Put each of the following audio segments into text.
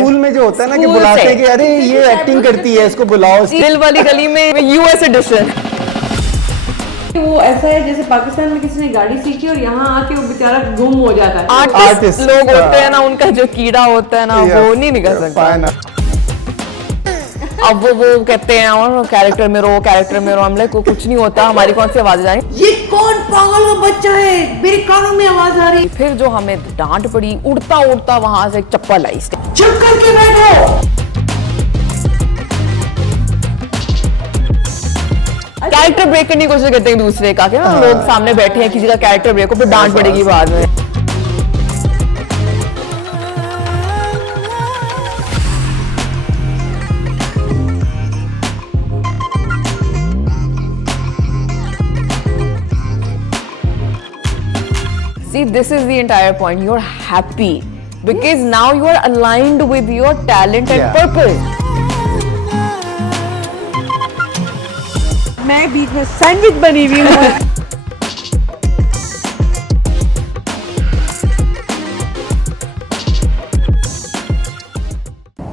School में जो होता है ना कि बुलाते हैं कि अरे ये एक्टिंग करती है, इसको बुलाओ। दिल वाली गली में यूएस एडिशन। वो ऐसा है जैसे पाकिस्तान में किसी ने गाड़ी सीखी और यहाँ आके वो बेचारा गुम हो जाता है। आर्टिस्ट लोग होते हैं ना, उनका जो कीड़ा होता है ना, वो नहीं निकल सकता। अब वो कहते हैं और कैरेक्टर में रो, हम लाइक कुछ नहीं होता, हमारी कौन सी आवाज आ रही, ये कौन पागल का बच्चा है, मेरे कानों में आवाज आ रही। फिर जो हमें डांट पड़ी, उड़ता वहां से एक चप्पल आई। चुप करके बैठो। कैरेक्टर ब्रेक करने की कोशिश करते हैं दूसरे का, क्या लोग सामने बैठे हैं, किसी का कैरेक्टर ब्रेक हो, फिर डांट पड़ेगी बाद में। See, this is the entire point. You're happy because now you are aligned with your talent and purpose. मैं बीच में सैंडविच बनी हुई हूँ।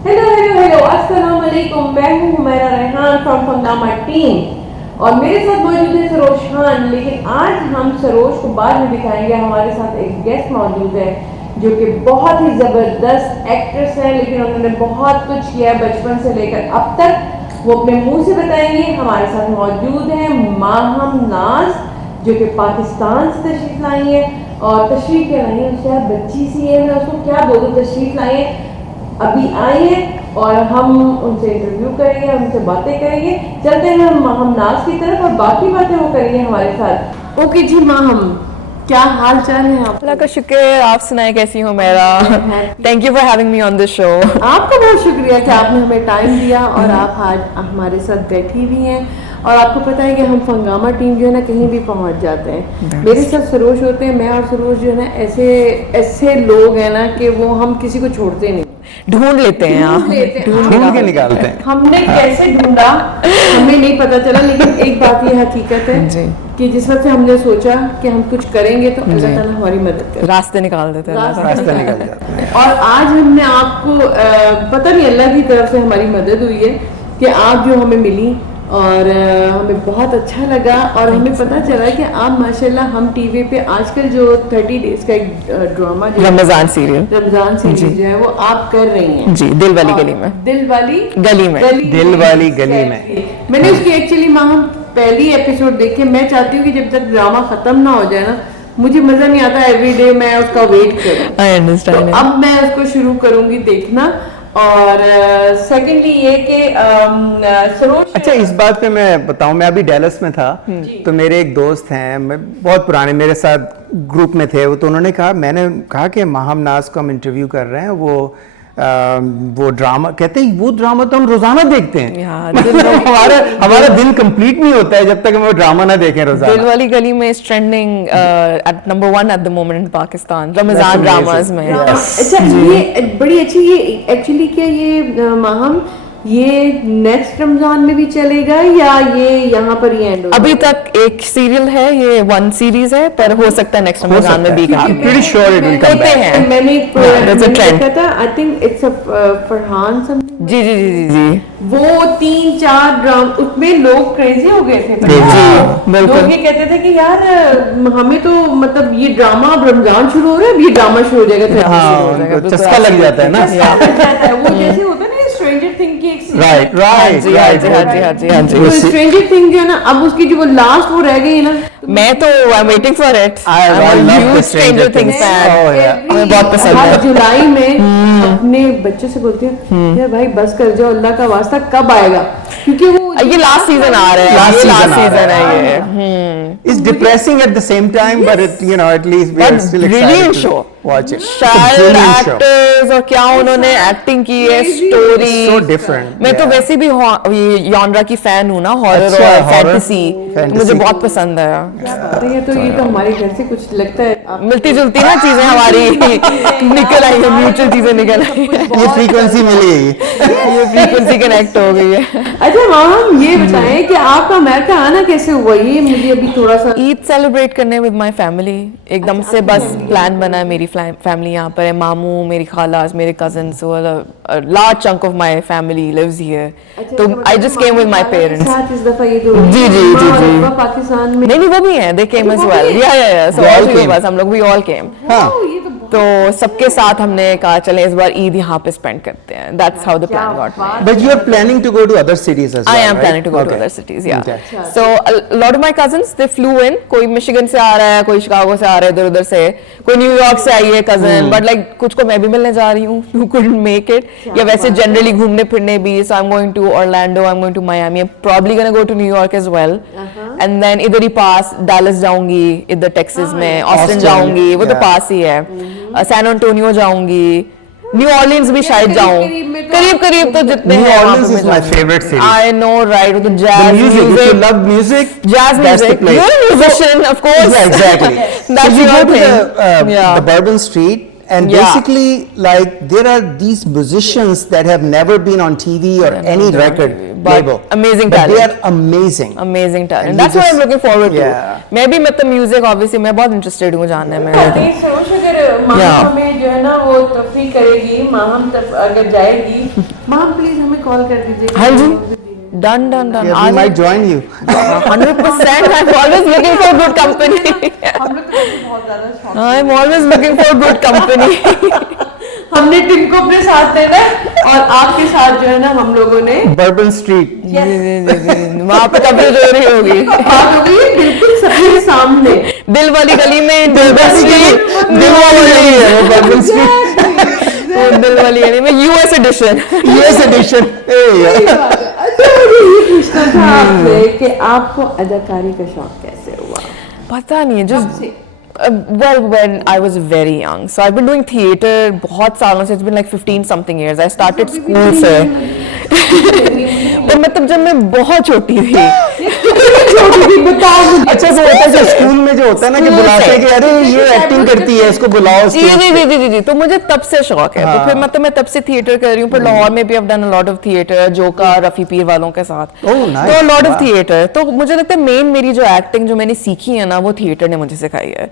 हेलो, अस्सलाम वालेकुम। मैं हूँ हुमैरा रेहान फ्रॉम फंगामा टीम और मेरे साथ मौजूद है सरोज खान। लेकिन आज हम सरोज को बाद में दिखाएंगे। हमारे साथ एक गेस्ट मौजूद है जो कि बहुत ही ज़बरदस्त एक्ट्रेस है, लेकिन उन्होंने बहुत कुछ किया है बचपन से लेकर अब तक। वो अपने मुंह से बताएंगे। हमारे साथ मौजूद है माहम नाज जो कि पाकिस्तान से तशरीफ लाई है। और तशरीफ क्या लाई है, शायद बच्ची सी है, मैं उसको क्या बोलूँ, तशरीफ लाई है, अभी आई है और हम उनसे इंटरव्यू करेंगे, उनसे बातें करेंगे। चलते हैं हम माहम नाज की तरफ और बाकी बातें वो करेंगे हमारे साथ। ओके जी माहम, क्या हाल चाल है आप? अल्लाह का शुक्र, आप सुनाए कैसी हो मेरा? Thank you for having me on this show. आपका बहुत शुक्रिया कि आपने हमें टाइम दिया और आप आज हमारे साथ बैठी भी हैं। और आपको पता है कि हम फंगामा टीम जो है ना कहीं भी पहुंच जाते हैं। मेरे साथ सरोज होते हैं, मैं और सरोज जो है ना ऐसे लोग हैं ना कि वो हम किसी को छोड़ते नहीं, ढूंढ लेते हैं, ढूंढ के निकालते हैं। हमने कैसे ढूंढा हमें नहीं पता चला, लेकिन एक बात ये हकीकत है कि जिस वक्त से हमने सोचा कि हम कुछ करेंगे तो अल्लाह ताला हमारी मदद करे, रास्ते निकाल देते हैं, रास्ते निकल जाते हैं। और आज हमने आपको पता नहीं अल्लाह की तरफ से हमारी मदद हुई है कि आप जो हमें मिली और हमें बहुत अच्छा लगा। और हमें पता चला कि आप माशाल्लाह हम टीवी पे आजकल जो 30 डेज का एक ड्रामा जो रमजान सीरियल जो है वो आप कर रही हैं जी, दिल वाली गली में। दिल वाली गली में मैंने उसकी एक्चुअली माहम पहली एपिसोड देखे। मैं चाहती हूँ कि जब तक ड्रामा खत्म ना हो जाए ना, मुझे मजा नहीं आता एवरीडे मैं उसका वेट करूँ। I understand. तो अब मैं उसको शुरू करूंगी देखना। और सेकेंडली ये कि सरोज, अच्छा इस बात पे मैं बताऊं, मैं अभी डेलस में था तो मेरे एक दोस्त हैं, मैं बहुत पुराने, मेरे साथ ग्रुप में थे वो, तो उन्होंने कहा, मैंने कहा कि माहम नाज को हम इंटरव्यू कर रहे हैं, वो ड्रामा, कहते हैं वो ड्रामा तो हम रोजाना देखते हैं। हमारा दिल कंप्लीट नहीं होता है जब तक हम वो ड्रामा ना देखें रोजाना। दिल वाली गली में is trending at number 1 at the moment in Pakistan Ramzan dramas में। अच्छा ये बड़ी अच्छी, ये एक्चुअली क्या ये माहम ये नेक्स्ट रमजान में भी चलेगा या ये यहाँ पर ही एंड होगा? अभी तक एक सीरियल है, ये 1 सीरीज है, पर हो सकता है नेक्स्ट रमजान में भी pretty sure it will come back. मैंने देखा था, I think it's Farhan something. जी वो 3-4 ड्रामा, उसमें लोग क्रेजी हो गए थे। लोग ये कहते थे कि यार हमें तो मतलब ये ड्रामा अब रमजान शुरू हो रहा है, अब ये ड्रामा शुरू हो जाएगा, तो चस्का लग जाता है ना। वो जैसे होता है ना स्ट्रेंजर थिंग की एक राइट वो स्ट्रेंजर थिंग जो है ना, अब उसकी जो वो लास्ट वो रह गई है ना, मैं तो I am waiting for it. I love stranger things fan, हमें बहुत पसंद है। जुलाई में अपने बच्चे से बोलती हूँ यार भाई बस कर जाओ, अल्लाह का वास्ता कब आएगा, क्योंकि वो ये लास्ट सीजन आ रहा है, लास्ट सीजन है ये। It's depressing at the same time, but it, you know, at least we are still excited to watch it. Child actors और क्या उन्होंने एक्टिंग की है, स्टोरी so different. मैं तो वैसे भी यॉनरा की फैन हूँ ना, हॉरर और फैंटेसी, मुझे बहुत पसंद है। ये तो हमारे घर से कुछ लगता है मिलती जुलती ना चीजें हमारी निकल आई है, म्यूचुअल चीजें निकल आई है, ये फ्रीक्वेंसी मिली है, ये फ्रीक्वेंसी कनेक्ट हो गई है। अच्छा माम ये बताएं कि आपका अमेरिका आना कैसे हुआ? ये मुझे अभी थोड़ा सा ईद सेलिब्रेट करने विद माय फैमिली, एकदम से बस प्लान बना, मेरी फैमिली यहाँ पर है, मामू, मेरी खालास, मेरे cousins, large chunk of my family lives here. तो I just came with my parents. साथ इस दफा ये जी जी जी जी। पाकिस्तान में नहीं वो भी हैं, दे केम as well. Yeah so all three of us, हम लोग वी ऑल केम। तो सबके साथ हमने कहा चले इस बार ईद यहाँ पे स्पेंड करते हैं। That's how the plan got made. But you are planning to go to other cities as well, I am right? planning to go to Okay. other cities, yeah. Okay. So a lot of my cousins they flew in. कोई Michigan से आ रहा है, कोई Chicago से आ रहा है, इधर उधर से, कोई न्यूयॉर्क से आई है कजन, बट लाइक कुछ को मैं भी मिलने जा रही हूँ who couldn't make it, या वैसे जनरली घूमने फिरने भी। So I'm going to Orlando, I'm going to Miami, I'm probably gonna go to New York as well, and then इधर ही पास Dallas जाऊंगी, इधर टेक्सास में, ऑस्टिन जाऊंगी, वो तो पास ही है, सैन एंटोनियो जाऊंगी, न्यू ऑर्लिन्स भी शायद जाऊं, करीब करीब तो जितने New हैं Orleans is my favorite city. I know, right? वो तो The jazz music, if you music, love music, jazz that's the music. place. You're a musician, of course. Yeah, exactly. That's so you your go to thing. the Bourbon Street, and Yeah. basically, like, there are these musicians that have never been on TV or any record But label. amazing But they talent. are amazing. Amazing talent. And you That's what I'm just- looking forward Yeah. to. मैं भी मतलब music obviously मैं बहुत interested हूँ जानने में। सरोज अगर माम Yeah. हमें जो है ना वो तफरी करेगी, माम तब अगर जाएगी, माम प्लीज हमें कॉल कर दीजिए। हाँ जी, done done done। Yeah, we might join you. 100%. I'm always looking for good company. हम लोग तो वैसे बहुत ज्यादा शौक, I'm always looking for good company. हमने टीम को अपने साथ देना और आपके साथ जो है ना हम लोगों ने Bourbon Street. वहाँ पे कवरेज हो रही होगी। बात हो गई बिल्कुल सबके सामने। दिल वाली गली में दिल वाली गली है वो Bourbon Street. दिल वाली गली में US edition। US edition. Hey, yeah. अच्छा मुझे ये पूछना था आपसे कि आपको अदाकारी का शौक कैसे हुआ? पता नहीं है just well when I was very young so I've been doing theater बहुत सालों से, it's been like 15 something years. I started school से और मतलब जब मैं बहुत छोटी थी अच्छा तो होता है जो स्कूल में जो होता है ना कि बुलाते हैं कि अरे ये एक्टिंग करती है इसको बुलाओ जी stage जी पे। जी जी जी तो मुझे तब से शौक है। तो फिर मतलब मैं तब से थिएटर कर रही हूँ, फिर लाहौर में भी I've done a lot of theater, जोका, रफी पीर वालों के साथ। Oh, nice. तो a lot of Wow. theater। तो मुझे लगता है मेन मेरी जो एक्टिंग जो मैंने सीखी है ना वो थिएटर ने मुझे सिखाई है।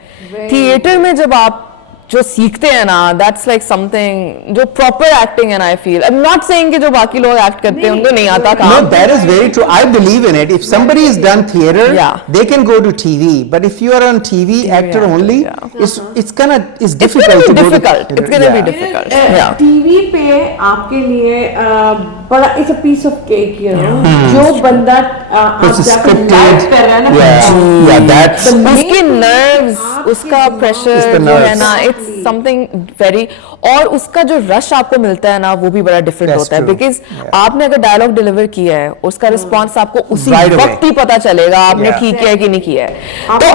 थिएटर में जब आप जो सीखते हैं ना दैट्स लाइक समथिंग जो प्रॉपर एक्टिंग है ना। I feel I am not saying कि जो बाकी लोग एक्ट करते हैं उनको नहीं आता No, काम। that is very true. I believe in it. If somebody has done theater, Yeah. they can go to TV. But if you are on TV actor actor, only, yeah. it's gonna it's It's difficult gonna be to go to difficult. theater. It's gonna be Yeah. difficult. Yeah. TV पे आपके लिए बड़ा it's a piece of cake you know, जो बंदा आप It's जाकर scripted. Live कर रहा है ना, Yeah, yeah, that's उसके नर्व्स, उसका प्रेशर It's the जो है nerves. ना इट्स समथिंग वेरी, और उसका जो रश आपको मिलता है ना वो भी बड़ा डिफरेंट That's होता है। true. बिकॉज आपने अगर डायलॉग डिलीवर किया है उसका रिस्पॉन्स आपको उसी Right away. वक्त ही पता चलेगा आपने Yeah. ठीक किया है कि नहीं किया है। तो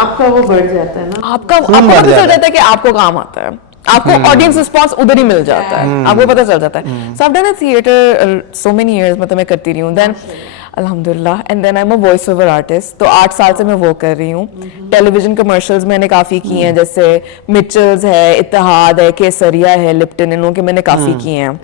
आपका वो बढ़ जाता है ना। आपका खून आपको भर पता चल जाता है। जाता है कि आपको काम आता है, आपको ऑडियंस रिस्पांस उधर ही मिल जाता है, आपको पता चल जाता है। So I have done a theatre so many years, मतलब मैं करती रही हूँ। देन अल्हम्दुलिल्लाह and then I am a voice over artist, तो 8 साल से मैं वो कर रही हूँ। टेलीविजन कमर्शियल्स मैंने काफ़ी की हैं, जैसे मिचल्स है, इत्तेहाद है, केसरिया है, लिप्टन, इन लोगों के मैंने काफ़ी किए हैं,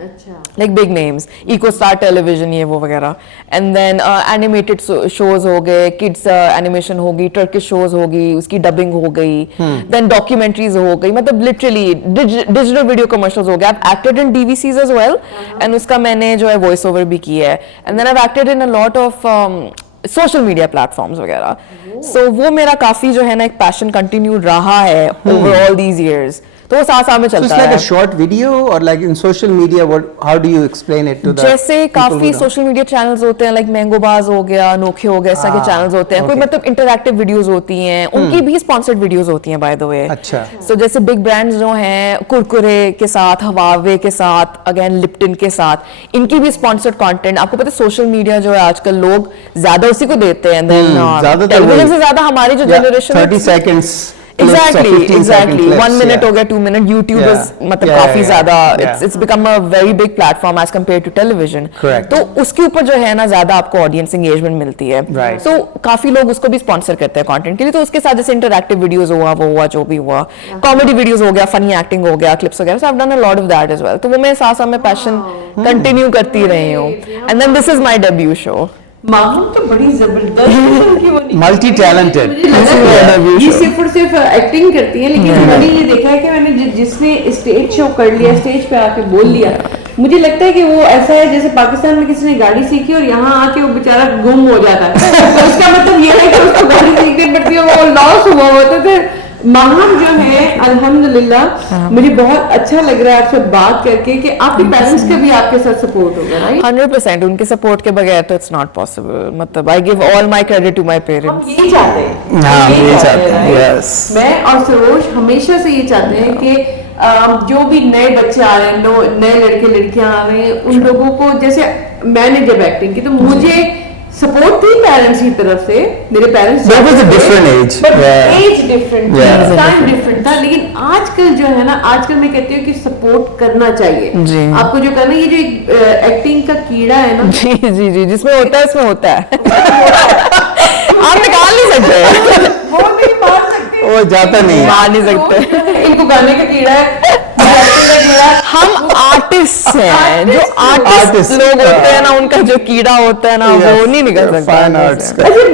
like big names, eco star television, ये वो वगैरह। एंड देन एनिमेटेड शोज हो गए, किड्स एनिमेशन होगी, टर्किश शोज होगी, उसकी डबिंग हो गई, देन डॉक्यूमेंट्रीज हो गई, मतलब लिटरली डिजिटल वीडियो कमर्शियल्स हो गए। I acted in DVCs as well and उसका मैंने जो है वॉइस ओवर भी किया है। And then I acted in a lot of social media platforms वगैरह। सो वो मेरा काफी जो है ना एक पैशन कंटिन्यू रहा है ओवर ऑल दीज इयर्स, तो वो साथ साथ में So it's चलता like है। a short video or like in social media. How do you explain it to the जैसे people काफी who don't? Social media channels होते हैं, लाइक मैंगोबाज हो गया, नोखे हो गया, इस तरह के चैनल्स होते हैं। कोई okay. मतलब इंटरैक्टिव वीडियोस होती हैं, उनकी भी स्पॉन्सर्ड वीडियोस होती हैं बाय द वे। अच्छा। सो जैसे बिग ब्रांड्स जो हैं, कुरकुरे के साथ, हवावे के साथ, अगेन लिप्टन के साथ, इनकी भी स्पॉन्सर्ड कंटेंट। आपको पता है सोशल मीडिया जो है आजकल लोग ज्यादा उसी को देते हैं, देन ज्यादातर टेलीविजन वही। से ज्यादा हमारी जो Yeah, generation 30 seconds. clips or Exactly, 15 second exactly. clips, 1 minute yeah. हो गया, 2 minute. YouTube Yeah. is मतलब Yeah, काफी yeah, ज्यादा yeah. it's become a very big platform as compared to television. Correct. तो उसके ऊपर जो है ना ज्यादा आपको ऑडियंस एंगेजमेंट मिलती है। Right. So काफी लोग उसको भी स्पॉन्सर करते हैं कंटेंट के लिए। तो उसके साथ जैसे इंटरैक्टिव वीडियोस हुआ, वो हुआ, जो भी हुआ, कॉमेडी वीडियोस हो गया, फनी एक्टिंग हो गया, क्लिप्स वगैरह। So I have done a lot of that as well. तो वो मैं साथ साथ में पैशन कंटिन्यू करती रही हूँ। And then this is my debut show. माहूम तो बड़ी जबरदस्त मल्टी टैलेंटेड। ये सिर्फ और सिर्फ एक्टिंग करती है, लेकिन मैंने ये देखा है कि मैंने जिसने स्टेज शो कर लिया, स्टेज पे आके बोल लिया, मुझे लगता है कि वो ऐसा है जैसे पाकिस्तान में किसी ने गाड़ी सीखी और यहाँ आके वो बेचारा गुम हो जाता है। तो उसका मतलब ये है कि उसको गाड़ी सीखनी पड़ती है, वो लॉस हुआ होते थे। माहम जो है अल्हम्दुलिल्लाह, मुझे बहुत अच्छा लग रहा है आपसे बात करके कि आपके पेरेंट्स का भी आपके साथ सपोर्ट होगा, राइट? 100% उनके सपोर्ट के बगैर तो इट्स नॉट पॉसिबल। मतलब I give all my credit to my um parents. यही चाहते हैं, हाँ, हम यही चाहते हैं, right? yes। मैं और सरोज हमेशा से ये चाहते हैं कि जो भी नए बच्चे आ रहे हैं, नए लड़के लड़कियां आ रहे हैं, उन लोगों को, जैसे मैंने जब एक्टिंग की तो मुझे सपोर्ट थी पेरेंट्स की तरफ से, मेरे parents That was a different age, yeah। Age different Yeah। था, टाइम डिफरेंट था, लेकिन आजकल जो है ना, आजकल मैं कहती हूँ कि सपोर्ट करना चाहिए जी। आपको। जो करना, ये जो एक्टिंग का कीड़ा है ना, जी जी जी, जिसमें होता है इसमें होता है। आप निकाल नहीं सकते, वो नहीं मार सकते, वो जाता नहीं है। मार नहीं सकते। इनको गाने का कीड़ा है, acting का कीड़ा है। हम आर्टिस्ट हैं, जो आर्टिस्ट Artist, लोग होते हैं ना, उनका जो कीड़ा होता है ना, वो नहीं निकल सकता। फाइन आर्ट्स का। अच्छा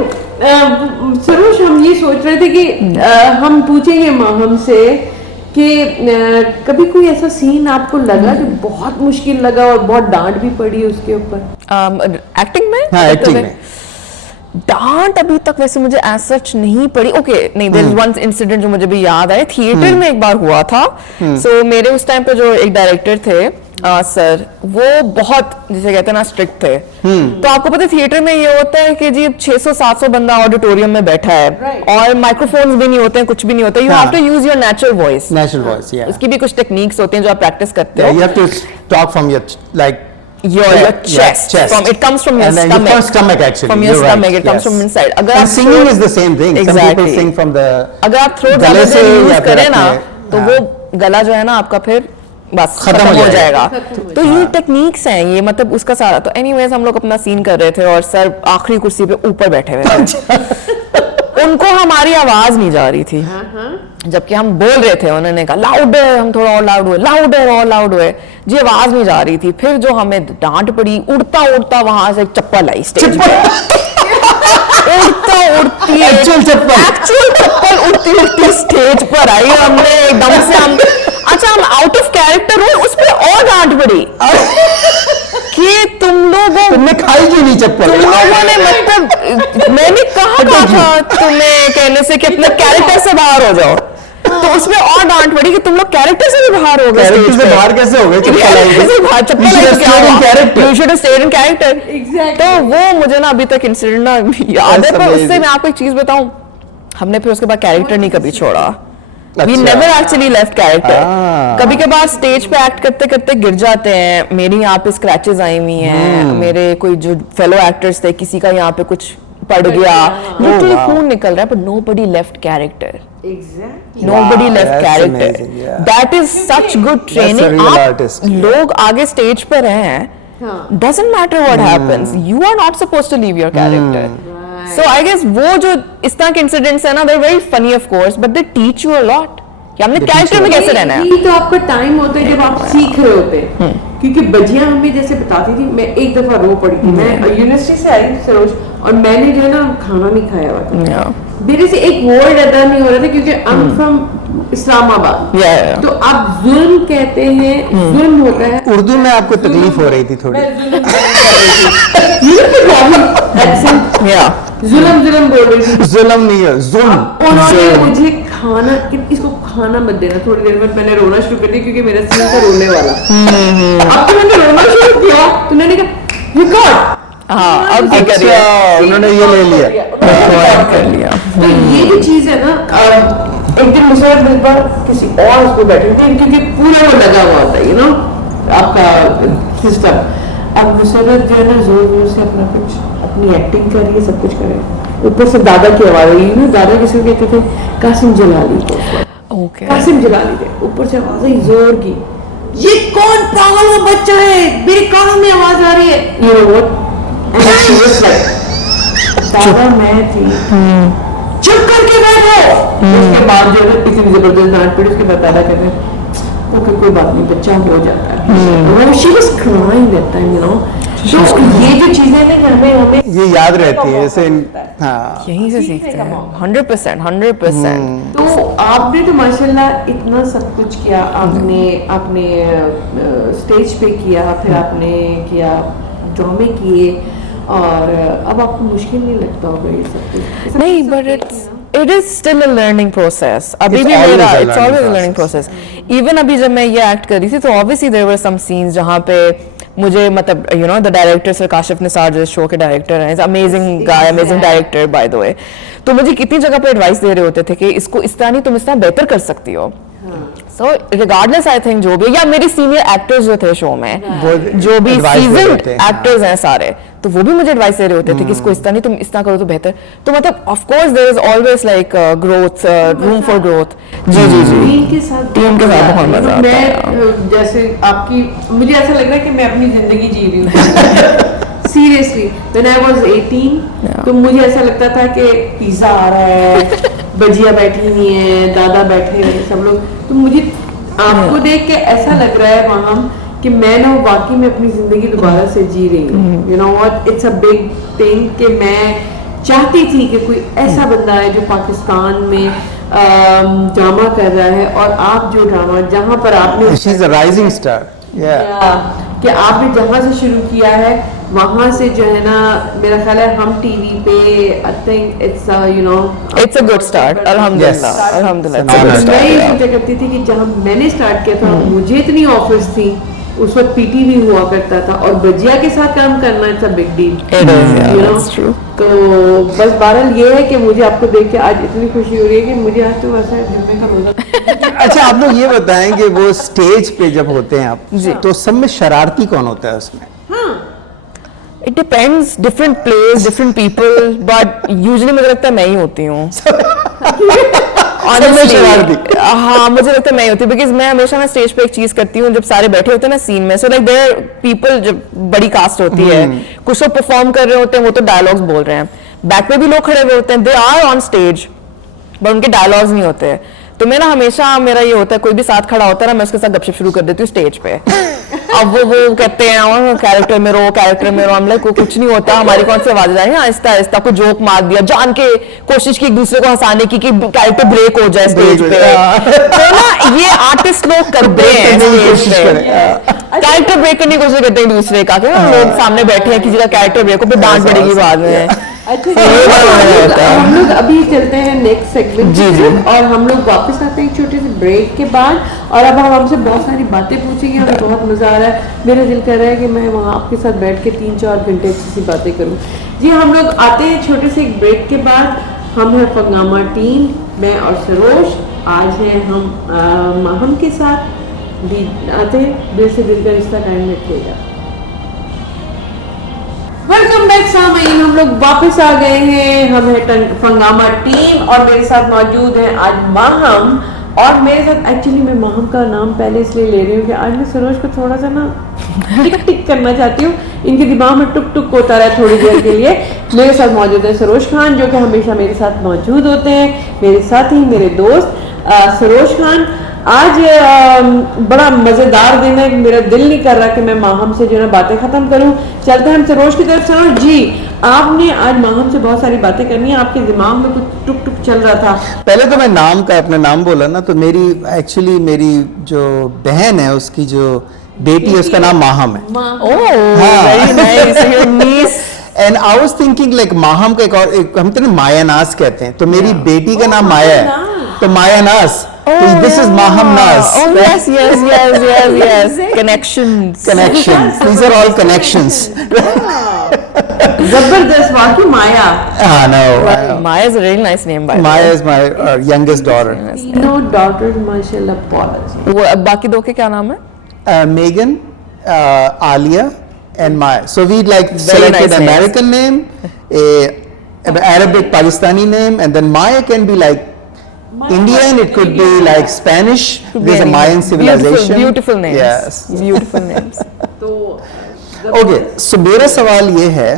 सरोज, हम ये सोच रहे थे कि हम पूछेंगे माहम से कि कभी कोई ऐसा सीन आपको लगा जो बहुत मुश्किल लगा और बहुत डांट भी पड़ी उसके ऊपर? एक्टिंग में? हाँ, एक्टिंग में डांट अभी तक वैसे मुझे एज सच नहीं पड़ी। ओके, नहीं, देयर इज वन इंसिडेंट जो मुझे भी याद है, थिएटर में एक बार हुआ था। सो मेरे उस टाइम पे जो एक डायरेक्टर थे सर, वो बहुत, जिसे कहते हैं ना, स्ट्रिक्ट थे। तो आपको पता है थिएटर में ये होता है कि जी 600-700 बंदा ऑडिटोरियम में बैठा है, और माइक्रोफोन्स भी नहीं होते हैं, कुछ भी नहीं होता। You have to use your natural voice. Natural voice, या उसकी भी कुछ टेक्निक्स होती हैं जो आप प्रैक्टिस करते हो। You have to talk from your like your chest. From it comes from your and then stomach. From stomach actually. From your You're stomach, right, it comes yes। from inside. अगर And आप singing throat- is the same thing। Some Exactly। people sing from the अगर आप throat गले से use या फिर करें ना, अपने- तो वो गला जो है ना आपका फिर बस खत्म हो जाएगा। खत्म हो तो ये टेक्निक्स हैं, ये मतलब उसका सारा। तो एनीवेज हम लोग अपना सीन कर रहे थे और सर आखिरी कुर्सी पे ऊपर बैठे हुए थे। उनको हमारी आवाज नहीं जा रही थी, जबकि हम बोल रहे थे। उन्होंने कहा लाउडर, हम थोड़ा और लाउड हुए, लाउडर और लाउड हुए, जी आवाज नहीं जा रही थी। फिर जो हमें डांट पड़ी, उड़ता उड़ता वहां से एक चप्पल आई स्टेज पे। उड़ता उड़ती Actual चप्पल उड़ती उड़ती स्टेज पर आई। हमने एकदम से हम आउट ऑफ कैरेक्टर हो, उस पर और डांट पड़ी कि तुमने खाई क्यों नहीं चप्पल? तुम लोगों ने, मतलब मैंने कहा था तुम्हें कहने से कि अपने कैरेक्टर से बाहर हो जाओ, तो उसमें और डांट पड़ी कि तुम लोग कैरेक्टर से भी बाहर हो गए। कैरेक्टर से बाहर कैसे हो गए? तो वो मुझे ना अभी तक इंसिडेंट ना याद है, पर उससे मैं आपको एक चीज बताऊं, हमने फिर उसके बाद कैरेक्टर नहीं कभी छोड़ा। We never actually left character। कभी कभार स्टेज पे एक्ट करते करते गिर जाते हैं, मेरी यहाँ पे स्क्रैचेस आई हुई हैं, मेरे कोई जो फेलो एक्टर्स थे, किसी का यहाँ पे कुछ पड़ गया, लिटरली खून निकल रहा है, but nobody left character। Exactly। Nobody left That's character। amazing, yeah। That is such good That's a training। real आप artist, लोग आगे स्टेज पर हैं, doesn't matter what happens, you are not supposed to leave your character। So I guess वो जो इस तरह के इंसिडेंट्स है ना, they're very funny of course, but they teach you a lot कि हमने कैरेक्टर में कैसे रहना है। ये तो आपका टाइम होता है जब आप सीख रहे होते हैं, क्योंकि बजिया हमें जैसे बताती थी। मैं एक दफा रो पड़ी थी, मैं यूनिवर्सिटी से आई सरोज, और मैंने जो है ना खाना नहीं खाया हुआ था, मेरे से एक वर्ड अदा नहीं हो रहा था, क्योंकि आई एम फ्रॉम इस्लामाबाद। तो आप जुल्म कहते हैं, जुल्म होता है। उर्दू में आपको तकलीफ हो रही थी थोड़ी? जुल्म जुल्म बोल रही थी। जुल्म नहीं है, जुल्म। उन्होंने मुझे खाना, इसको खाना मत देना। थोड़ी देर बाद मैंने रोना शुरू कर दिया, क्योंकि मेरा सीन था रोने वाला। अब तो मैंने रोना शुरू किया, तो मैंने कहा रिकॉर्ड। हाँ, अब क्या अच्छा, उन्होंने ये ले लिया, कर लिया। तो ये जो चीज है ना, एक दिन मुसरत इस बार किसी और उसको बैठे थे, क्योंकि पूरा वो लगा हुआ था, यू नो, आपका सिस्टम। अब मुसरत जो है ना जोर जोर से अपनी एक्टिंग कर रही है, सब कुछ कर रही है। ऊपर से दादा की आवाज आई ना, दादा किसी को कहते थे, कासिम जलाली को। Okay। कासिम जलाली थे, ऊपर से आवाज आई जोर की, ये कौन पागल का बच्चा है, मेरे कानों में आवाज आ रही है। You know what? दादा मैं थी, चुप करके बैठो। उसके बाद जो है इतनी जबरदस्त डांट पड़ी, उसके बाद दादा कहते हैं ओके कोई बात नहीं, बच्चा हो जाता है। She was crying that time, you know। तो ये जो चीजें ना हमें ये याद रहती है जैसे हाँ यहीं से सीखते हैं 100%. तो आपने तो माशाल्लाह इतना सब कुछ किया, आपने अपने स्टेज पे किया, फिर आपने किया ड्रामे किए, और अब आपको मुश्किल नहीं लगता होगा ये सब कुछ? नहीं, but it is still a learning process. अभी It's भी always मेरा a it's learning always a learning process. Even अभी जब मैं ये एक्ट कर रही थी तो obviously there were some scenes जहाँ पे मुझे मतलब you know the director sir Kashif Nisar जो शो के डायरेक्टर हैं, amazing guy, amazing director by the way, तो मुझे कितनी जगह पे एडवाइस दे रहे होते थे कि इसको इस तरह नहीं, तुम इस तरह बेहतर कर सकती हो. So regardless I think जो भी, या मेरे सीनियर एक्टर्स जो थे शो में, जो भी advice दे सीजन्ड रहे थे, एक्टर्स हैं सारे, तो वो भी मुझे एडवाइस दे रहे होते थे कि इसको इस तरह नहीं, तुम इस तरह करो तो बेहतर. तो मतलब of course there is always like growth, room for growth. जी जी जी, टीम के साथ बहुत मजा आता है. मैं जैसे आपकी, मुझे ऐसा लग रहा है कि मैं अपनी जिंदगी जी रही हूँ सीरियसली. व्हेन आई वाज 18 तो मुझे ऐसा लगता था कि पिज्जा आ रहा है, बजिया बैठी हुई है, दादा बैठे हैं सब लोग, तो मुझे आपको देख के ऐसा लग रहा है वहाँ कि मैं ना वाकई में अपनी जिंदगी दोबारा से जी रही हूँ. You know what, it's a big thing कि मैं चाहती थी कि कोई ऐसा बंदा है जो पाकिस्तान में ड्रामा कर रहा है, और आप जो ड्रामा जहाँ पर आपने she is a rising star. कि आपने जहाँ से शुरू किया है वहाँ से जो है ना, मेरा ख्याल है हम टीवी पे आई think it's you know it's a good start. अल्हम्दुलिल्लाह, Yes. अल्हम्दुलिल्लाह. It's a good start. मैं ये सोचा करती थी कि जहाँ मैंने स्टार्ट किया था मुझे इतनी ऑफर्स थी, उस वक्त पीटीवी हुआ करता था, और बजिया के साथ काम करना it's a big deal. It is, yeah, You know? that's true. तो बस बहरहाल ये है कि मुझे आपको देख के आज इतनी खुशी हो रही है कि मुझे आज तो वैसा जुम्मे का रोजा. अच्छा, आप लोग ये बताएं कि वो स्टेज पे जब होते हैं आप, तो सब में शरारती कौन होता है उसमें? It depends, different plays, different people, but usually मुझे लगता है मैं ही होती हूँ. शरारती. हाँ, मुझे लगता है मैं ही होती हूँ, बिकॉज मैं हमेशा ना स्टेज पे एक चीज करती हूँ, जब सारे बैठे होते हैं ना सीन में, सो लाइक देयर पीपल, जब बड़ी कास्ट होती है, कुछ लोग परफॉर्म कर रहे होते हैं, वो तो डायलॉग्स बोल रहे हैं, बैक पे भी लोग खड़े हुए होते हैं, they are on stage but उनके डायलॉग्स नहीं होते. तो मैं ना हमेशा, मेरा ये होता है, कोई भी साथ खड़ा होता है ना, मैं उसके साथ गपशप शुरू कर देती हूँ स्टेज पे. अब वो कहते हैं कैरेक्टर में रो, हम लाइक कुछ नहीं होता, हमारी कौन सी आवाज आएगी, आहिस्ता आहिस्ता को जोक मार दिया, जान के कोशिश की एक दूसरे को हंसाने की कि कैरेक्टर ब्रेक हो जाए स्टेज पे. तो ना ये आर्टिस्ट लोग करते हैं स्टेज पे, कैरेक्टर ब्रेक करने की कोशिश करते हैं दूसरे का, कि लोग सामने बैठे हैं, किसी का कैरेक्टर ब्रेक हो, फिर डांट पड़ेगी बाद में. अच्छा, हम लोग अभी चलते हैं नेक्स्ट सेगमेंट, और हम लोग वापस आते हैं एक छोटे से ब्रेक के बाद, और अब हम हमसे बहुत सारी बातें पूछेंगे, हमें बहुत मजा आ रहा है. मेरा दिल कर रहा है कि मैं वहाँ आपके साथ बैठ के 3-4 घंटे अच्छी सी बातें करूँ. जी, हम लोग आते हैं छोटे से एक ब्रेक के बाद. हम हैं फंगामा टीम, मैं और सरोज. आज हैं हम माहम के साथ. आते हैं, दिल से दिल का रिश्ता कायम रखिएगा. वेलकम बैक सामीन, हम लोग वापस आ गए हैं. हम है फंगामा टीम, और मेरे साथ मौजूद हैं आज माहम, और मेरे साथ एक्चुअली मैं माहम का नाम पहले इसलिए ले रही हूँ कि आज मैं सरोज को थोड़ा सा ना टिक टिक करना चाहती हूँ, इनके दिमाग में टुक टुक होता रहा थोड़ी देर के लिए. मेरे साथ मौजूद है सरोज खान, जो कि हमेशा मेरे साथ मौजूद होते हैं, मेरे साथी, मेरे दोस्त सरोज खान. आज बड़ा मजेदार दिन है, मेरा दिल नहीं कर रहा कि मैं माहम से जो है बातें खत्म करूं. चलते हैं हम सरोज की तरफ. सरोज जी, आपने आज माहम से बहुत सारी बातें करनी है, आपके दिमाग में कुछ टुक टुक चल रहा था. पहले तो मैं नाम का अपना नाम बोला ना, तो मेरी जो बहन है, उसकी जो बेटी है, उसका नाम माहम है. Very nice, your niece. And I was thinking like Maham का एक हम तो माया नाज कहते हैं, तो मेरी बेटी का नाम माया है, तो माया नाज. This is Maham Naz. Oh yes. Connections. These are all connections. जबरदस्त, वाकई माया. No. Maya is a really nice name, by the way. Maya is my youngest daughter. तीनों डॉटर्स माशाल्लाह बहुत. वो अब बाकी दो के क्या नाम है? Megan, Alia, and Maya. So we like Very selected nice American name, a Arabic Pakistani name, and then Maya can be like Indian, it could be like Spanish. There's a Mayan civilization. Beautiful names. Yes. Beautiful names. तो Okay, so मेरा सवाल ये है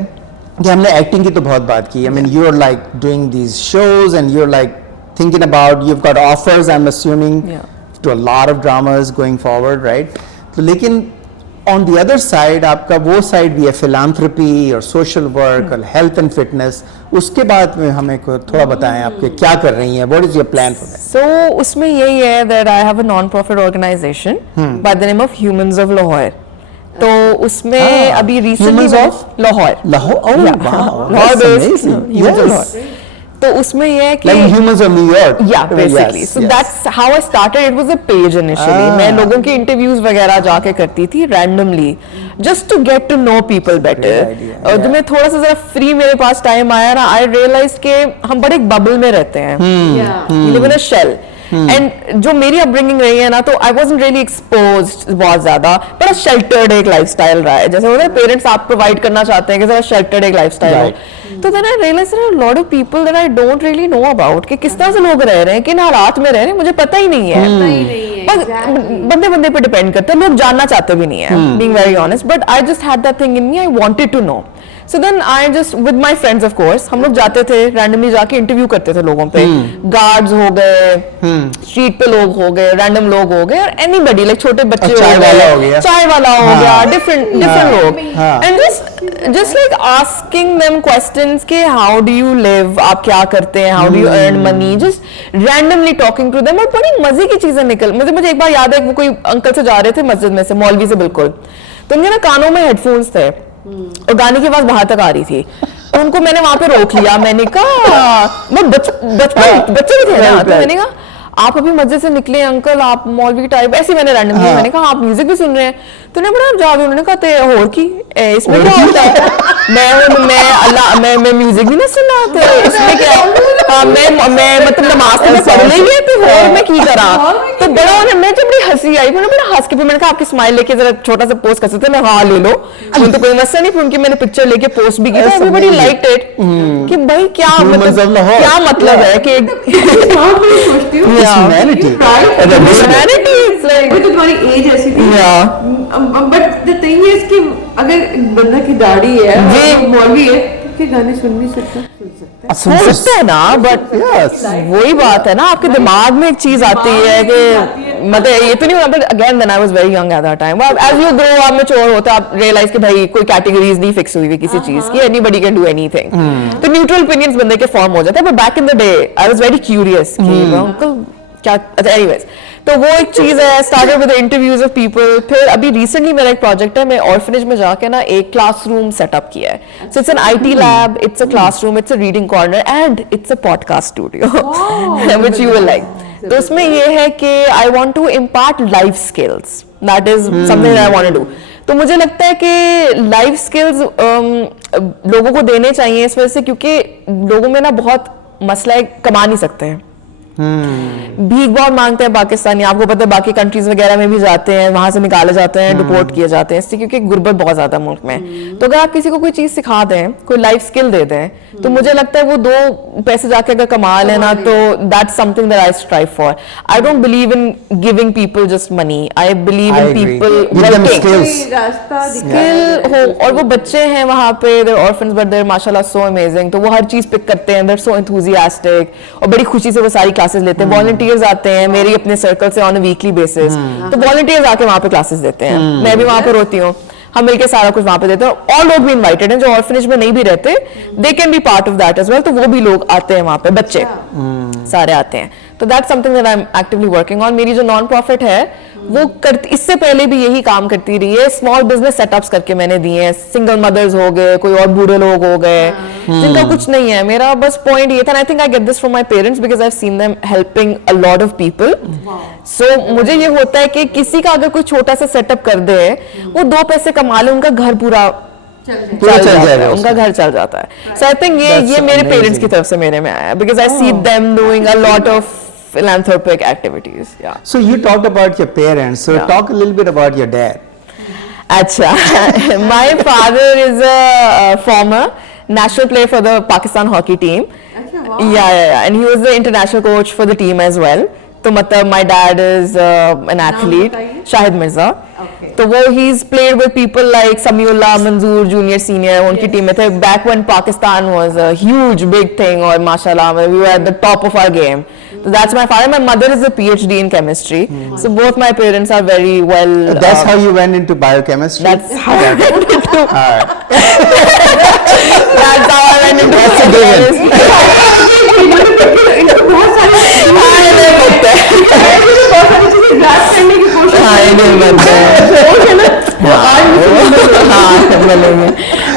कि हमने acting की तो बहुत बात की. I mean, you're like doing these shows and you're like thinking about, you've got offers, I'm assuming, Yeah. to a lot of dramas going forward, right? तो लेकिन ऑन द अदर साइड आपका वो side भी है, फिलांथ्रोपी और social work और health and fitness, उसके बाद में हमें को थोड़ा बताएं आपके क्या कर रही हैं, what is your plan for that? So उसमें यही है that I have a non-profit organization by the name of Humans of Lahore. तो उसमें अभी recently Humans of Lahore. Lahore, oh wow, Lahore that's based amazing. Humans of Yes. Lahore. तो उसमें ये है कि Like Humans of New York. Yeah, basically. Yes, So yes. that's how I started. It was a page initially. मैं लोगों के interviews वगैरह जाके करती थी randomly, just to get to know people better. Great idea, और जब मैं थोड़ा सा जरा free मेरे पास time आया ना, I realized कि हम बड़े एक bubble में रहते हैं. We live in a shell. And जो मेरी अपब्रिंगिंग रही है ना, तो आई वॉजंट रियली एक्सपोज्ड बहुत ज्यादा, बड़ा शेल्टर्ड एक लाइफस्टाइल रहा है, जैसे होता है पेरेंट्स आप प्रोवाइड करना चाहते हैं कि जरा शेल्टर्ड एक लाइफस्टाइल हो। तो then I realize there are a lot of people that I don't really know about कि किस तरह से लोग रह रहे हैं, किन हालात में रह रहे हैं, मुझे पता ही नहीं है। बंदे बंदे पे डिपेंड करते हैं, लोग जानना चाहते भी नहीं है, being very honest, but I just had that thing in me, I wanted to know. So then I just with my friends of course, हम लोग जाते थे randomly जाके इंटरव्यू करते थे लोगों पे, गार्ड्स हो गए, स्ट्रीट पे लोग हो गए, रैंडम लोग हो गए, और एनीबॉडी लाइक छोटे बच्चे चाय वाला हो गया, चाय वाला हो गया, डिफरेंट लोग, and just like asking them questions कि how do you live, आप क्या करते हैं, how do you earn money, just randomly talking to them, और बड़ी मजे की चीजें निकल मुझे एक बार याद है, वो कोई अंकल से जा रहे थे मस्जिद में से, मौलवी से बिल्कुल, तो उनके ना कानों में हेडफोन्स थे और गाने की आवाज बाहर तक आ रही थी, तो उनको मैंने वहां पे रोक लिया, मैंने कहा वो बचपन बच्चे भी थे ना, तो मैंने कहा आप अभी मस्जिद से निकले अंकल, आप मौलवी टाइप, ऐसे मैंने रैंडमली मैंने कहा आप म्यूजिक भी सुन रहे हैं, तो उन्हें बड़ा जादू, उन्होंने कहा ते होर की इसमें क्या होता है, मैं म्यूजिक भी ना सुना, तो इसमें क्या, हाँ मैं मतलब नमाज तो मैं पढ़ ली है, तो होर मैं की करा, तो बड़ा उन्हें मैं जब बड़ी हंसी आई, उन्होंने बड़ा हंस के, फिर मैंने कहा आपकी स्माइल लेके जरा छोटा सा पोस्ट कर सकते हैं, मैं हाँ ले लो, तो कोई मसला नहीं, फिर उनकी मैंने पिक्चर लेके पोस्ट भी की, तो एवरीबॉडी लाइक्ड इट कि भाई क्या मतलब है कि सोचती हूँ humanity. humanity is like वो तो तुम्हारी एज ऐसी थी, बट द थिंग इज कि अगर एक बंदा की दाढ़ी है और वो मौलवी है, के गाने सुन नहीं सकता, सुन सकते हैं ना, बट वही बात है ना, आपके दिमाग में एक चीज आती है कि मतलब ये तो नहीं होता, but again then I was very young at that time, as you grow आप मैच्योर होते आप रियलाइज कि भाई कोई कैटेगरीज नहीं फिक्स हुई हुई किसी चीज की, एनीबॉडी कैन डू एनीथिंग, तो न्यूट्रल ओपिनियंस बंदे के फॉर्म हो जाते हैं, but back in the day I was very curious कि अंकल क्या, अच्छा एनीवेज, तो वो एक चीज है, started with interviews of people, फिर अभी रिसेंटली मेरा एक प्रोजेक्ट है, मैं ऑर्फनेज में जाके ना एक क्लासरूम सेटअप किया है, so it's an IT lab, it's a classroom, it's a reading corner and it's a podcast studio which you will like. तो उसमें ये है कि I want to impart life skills, that is something I want to do. तो मुझे लगता है कि लाइफ स्किल्स लोगों को देने चाहिए इस वजह से क्योंकि लोगों में ना बहुत मसला है, कमा नहीं सकते हैं, भीख बहुत मांगते हैं पाकिस्तानी, आपको पता है बाकी कंट्रीज वगैरह में भी जाते हैं, वहां से निकाले जाते हैं, डिपोर्ट किए जाते हैं, इसलिए क्योंकि गुर्बत बहुत ज्यादा मुल्क में। तो अगर आप किसी को कोई चीज सिखा दें, कोई लाइफ स्किल दे दें, तो मुझे लगता है वो दो पैसे जाके अगर कमा लेना, तो that's something that I strive for. I don't believe in giving people just money, I believe in people skill हो, और वो बच्चे हैं वहां पे, देयर ऑर्फन्स बट देयर माशाल्लाह सो अमेजिंग, तो वो हर चीज पिक करते हैं, देयर सो एंथुसियास्टिक, और बड़ी खुशी से वो सारी क्लासेस लेते हैं। वॉलंटियर्स आते हैं मेरी अपने सर्कल से ऑन अ वीकली बेसिस, तो वॉलंटियर्स आके वहां पे क्लासेस देते हैं, मैं भी वहां पे रोती हूँ, हम मिलके सारा कुछ वहां पे देते हैं, और लोग भी इनवाइटेड हैं जो ऑर्फनेज में नहीं भी रहते, they can be part of that as well, तो वो भी लोग आते हैं वहां पे, बच्चे सारे आते हैं, तो that's something that I am actively working on. मेरी जो नॉन प्रॉफिट है वो करती, इससे पहले भी यही काम करती रही है, स्मॉल बिजनेस सेटअप्स करके मैंने दिए हैं, सिंगल मदर्स हो गए, कोई और बूढ़े लोग हो गए जिनका कुछ नहीं है, मेरा बस पॉइंट ये था, I think I get this from my parents because I have seen them helping a lot of people, so मुझे ये होता है कि किसी का अगर कोई छोटा सा सेटअप कर दे, वो 2 पैसे कमा ले, उनका घर पूरा चल जाता है, उनका घर चल जाता है। सो आई थिंक ये मेरे पेरेंट्स की तरफ से मेरे में आया, because I see them doing a lot of philanthropic activities. Yeah. So you talked about your parents. So talk a little bit about your dad. Acha, my father is a former national player for the Pakistan hockey team. Wow. Yeah, and he was the international coach for the team as well. तो मतलब my dad is an athlete, Shahid Mirza. Okay. तो वो he's played with people like Samiullah, Manzoor, junior, senior, उनकी team में थे back when Pakistan was a huge big thing और माशाल्लाह we were at the top of our game. So that's my father. My mother is a PhD in chemistry. So both my parents are very well. That's how you went into biochemistry. That's how I went into. Alright. That's how I went into That's a given. इनको बहुत सारी grass करने की कोशिश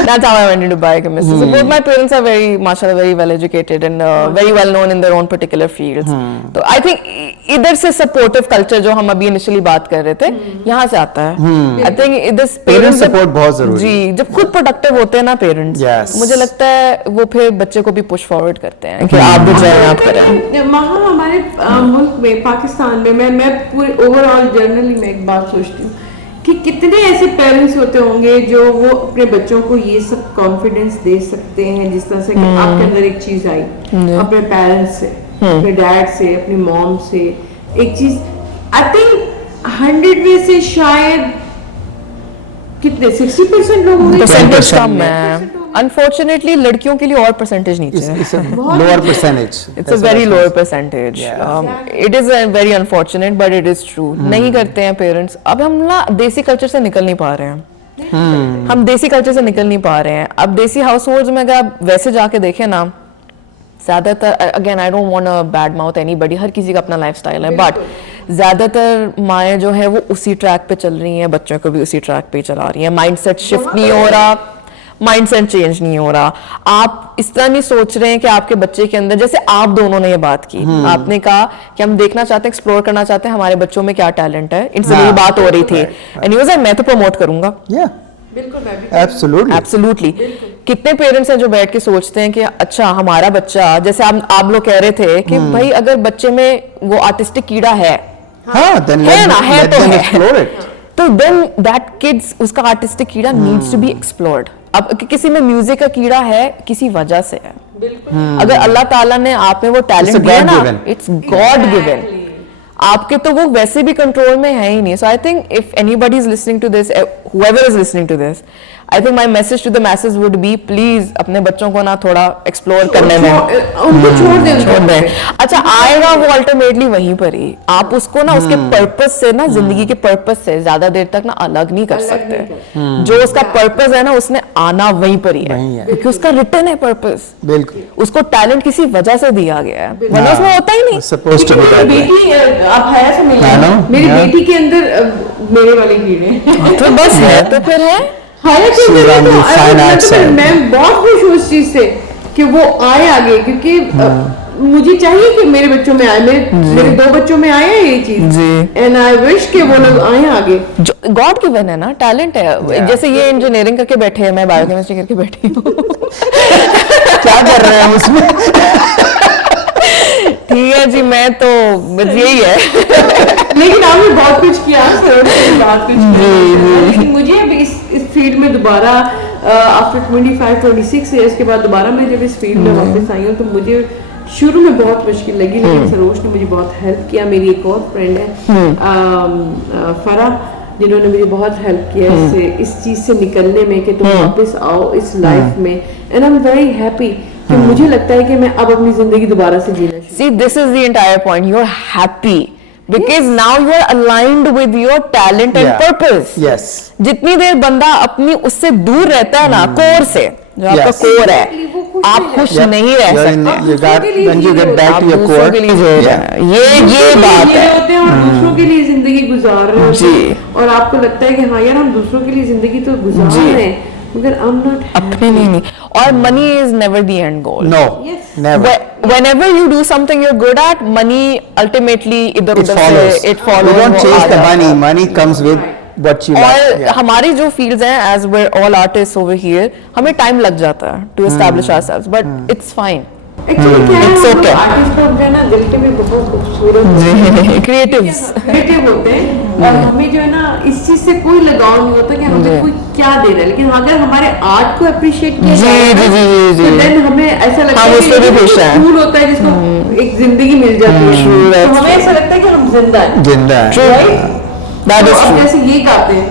That's how I went into biochemistry. So both my parents are very, mashallah, very well educated and very well known in their own particular fields. So I think इधर से supportive culture जो हम अभी initially बात कर रहे थे, यहाँ से आता है. I think this Parent support बहुत जरूरी है. जी, जब खुद productive होते हैं ना parents, Yes. मुझे लगता है वो फिर बच्चे को भी push forward करते हैं कि आप भी जाएं, आप करें. वहाँ हमारे मुल्क में पाकिस्तान में मैं पूरे ओवरऑल जर्नली मैं एक बात सोचती हूँ कि कितने ऐसे पेरेंट्स होते होंगे जो वो अपने बच्चों को ये सब कॉन्फिडेंस दे सकते हैं जिस तरह से कि आपके अंदर एक चीज आई अपने पेरेंट्स से, अपने डैड से, अपनी मॉम से, एक चीज आई थिंक 100 में से शायद कितने 60% लोग होंगे. परसेंटेज कम है. Unfortunately, लड़कियों के लिए और परसेंटेज नीचे है. It's a lower percentage. It's a very lower percentage. It is very unfortunate, but it is true. नहीं करते हैं पेरेंट्स. अब हम ना देसी कल्चर से निकल नहीं पा रहे हैं. हम देसी कल्चर से निकल नहीं पा रहे हैं. अब देसी हाउस होल्ड्स में अगर आप वैसे जाके देखें ना, ज़्यादातर again I don't want to bad mouth anybody, हर किसी का अपना लाइफस्टाइल है, बट ज़्यादातर माएँ जो है वो उसी ट्रैक पे चल रही हैं, बच्चों को भी उसी ट्रैक पे चला रही हैं. माइंडसेट शिफ्ट नहीं हो रहा, माइंडसेट चेंज नहीं हो रहा. आप इस तरह नहीं सोच रहे हैं कि आपके बच्चे के अंदर, जैसे आप दोनों ने ये बात की, आपने कहा कि हम देखना चाहते हैं, एक्सप्लोर करना चाहते हैं हमारे बच्चों में क्या टैलेंट है. इनसे मेरी बात हो रही थी एंड यूज मैं तो प्रमोट करूंगा. एब्सोल्युटली. कितने पेरेंट्स हैं जो बैठ के सोचते हैं कि अच्छा हमारा बच्चा, जैसे आप लोग कह रहे थे कि भाई अगर बच्चे में वो आर्टिस्टिक कीड़ा है, तो देन दैट किड्स, उसका आर्टिस्टिक कीड़ा नीड्स टू बी एक्सप्लोर्ड. अब किसी में म्यूजिक का कीड़ा है किसी वजह से है. अगर अल्लाह ताला ने आप में वो टैलेंट दिया ना, इट्स गॉड गिवन. आपके तो वो वैसे भी कंट्रोल में है ही नहीं. So I think if anybody is listening to this, whoever is listening to this, I think my message to the masses would be please अपने बच्चों को ना थोड़ा एक्सप्लोर करने में उनको छोड़ दें. अच्छा आएगा वो अल्टीमेटली वहीं पर ही. आप उसको ना उसके पर्पस से ना, जिंदगी के पर्पस से ज्यादा देर तक ना अलग नहीं कर सकते. जो उसका पर्पस है ना, उसने आना वहीं पर ही है, क्योंकि उसका रिटर्न है पर्पस. बिल्कुल. उसको टैलेंट किसी वजह से दिया गया है, वरना उसमें होता ही नहीं. Supposed to be that way. बेटी आप हया से मिले, मेरी बेटी के अंदर मेरे वाले कीड़े तो बस है, तो फिर है हाया के अंदर. तो मैं बहुत खुश हूँ उस चीज से कि वो आए आगे, क्योंकि मुझे चाहिए कि मेरे बच्चों में आए, मेरे 2 बच्चों में आए ये चीज, एंड आई विश कि वो लोग आए आगे. गॉड गिवन है ना, टैलेंट है. जैसे ये इंजीनियरिंग करके बैठे हैं, मैं बायोकेमिस्ट्री करके बैठी हूँ. क्या कर रहे हैं उसमें? ठीक है जी, मैं तो बस यही है. लेकिन आपने बहुत कुछ किया सर, बहुत कुछ किया. लेकिन मुझे अब इस फील्ड में दोबारा आफ्टर 25-26 ईयर्स के बाद दोबारा मैं जब इस फील्ड में वापस आई हूँ, तो मुझे शुरू में बहुत मुश्किल लगी, लेकिन सरोज ने मुझे बहुत हेल्प किया. मेरी एक और फ्रेंड है फरा, जिन्होंने मुझे बहुत हेल्प किया इस चीज से निकलने में कि तुम वापस आओ इस लाइफ में. And I am very happy. मुझे लगता है कि मैं अब अपनी जिंदगी दोबारा से जीना. See, this is the entire point. You're happy because now you're aligned with your talent and purpose. Yes. जितनी देर बंदा अपनी उससे दूर रहता है ना, कोर से, जो आपका कोर है, आप खुश नहीं रह सकते. When you get back to your core, ये बात है. होते हैं और दूसरों के लिए जिंदगी गुजार रहे होते हैं, और आपको लगता है कि हाँ यार हम दूसरों के लिए जिंदगी तो गुजार रहे हैं, मगर I'm not अपने लिए नहीं. और money is never the end goal. No, never. Whenever you do something you're good at, money ultimately इधर उधर से it follows. You don't chase the money. Money comes with what you like. और हमारी जो fields हैं, as we're all artists over here, हमें time लग जाता है to establish ourselves, but it's fine. Actually क्या है, It's okay. आर्टिस्ट लोग जो है ना दिल के भी बहुत खूबसूरत Creatives. क्रिएटिव होते हैं, और हमें जो है ना इस चीज से कोई लगाव नहीं होता कि हमें कोई क्या दे रहा है. लेकिन अगर हमारे आर्ट को अप्रिशिएट किया जाए तो देन हमें ऐसा लगता है कि ये फूल होता है जिसको एक जिंदगी मिल जाती है, तो हमें ऐसा लगता है कि हम जिंदा हैं. जिंदा है. That is तो अब true. जैसे ये गाते हैं,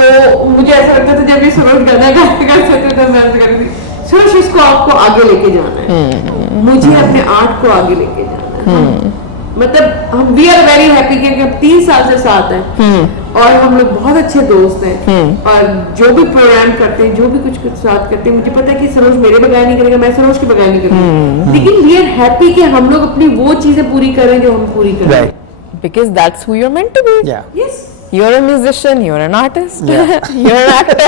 तो मुझे ऐसा लगता था जब ये सरोज गाना कर सकते थे, मैं कर रही थी सोच इसको आपको आगे लेके जाना है, मुझे अपने आर्ट को आगे लेके जाना है. मतलब हम वी आर वेरी हैप्पी कि हम 3 साल से साथ हैं और हम लोग बहुत अच्छे दोस्त हैं और जो भी प्रोग्राम करते हैं, जो भी कुछ कुछ साथ करते हैं, मुझे पता है कि सरोज मेरे बगैर नहीं करेगा, मैं सरोज के बगैर नहीं करूंगी, लेकिन वी आर हैप्पी कि हम लोग अपनी वो चीजें पूरी करें जो हम पूरी करें। Right. Because that's who you're meant to be. Yeah. Yes. You're a musician, you're an artist, Yeah. you're an actor.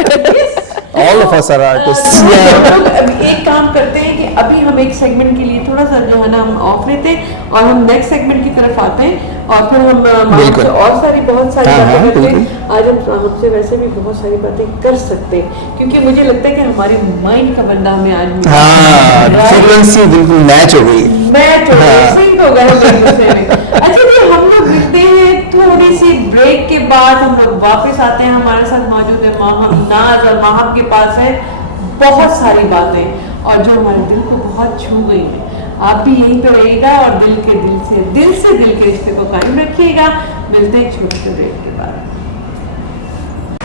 All of us are artists. हम लोग अभी एक काम करते हैं कि अभी हम एक सेगमेंट के लिए थोड़ा सा जो है ना हम ऑफ लेते हैं और हम नेक्स्ट सेगमेंट की तरफ आते हैं और फिर हम बिल्कुल। आपसे और सारी बहुत सारी हाँ, बातें हाँ, करते हैं। आज हम आपसे वैसे भी बहुत सारी बातें कर सकते हैं क्योंकि मुझे लगता है कि हमारे माइंड का बंदा हमें आज मिला। हाँ, Right? फ्रीक्वेंसी बिल्कुल मैच हो गई। मैच हो गए, सिंक हो गए हम एक दूसरे में। अच्छा जी, हम लोग मिलते हैं थोड़ी सी ब्रेक के बाद, हम लोग वापस आते हैं। हमारे साथ मौजूद है माहम नाज और माहम के पास है बहुत सारी बातें और जो हमारे दिल को बहुत छू गई हैं। आप भी यहीं पे रहिएगा और दिल से दिल के रिश्ते को कायम रखिएगा। मिलते हैं एक छोटे से ब्रेक के बाद।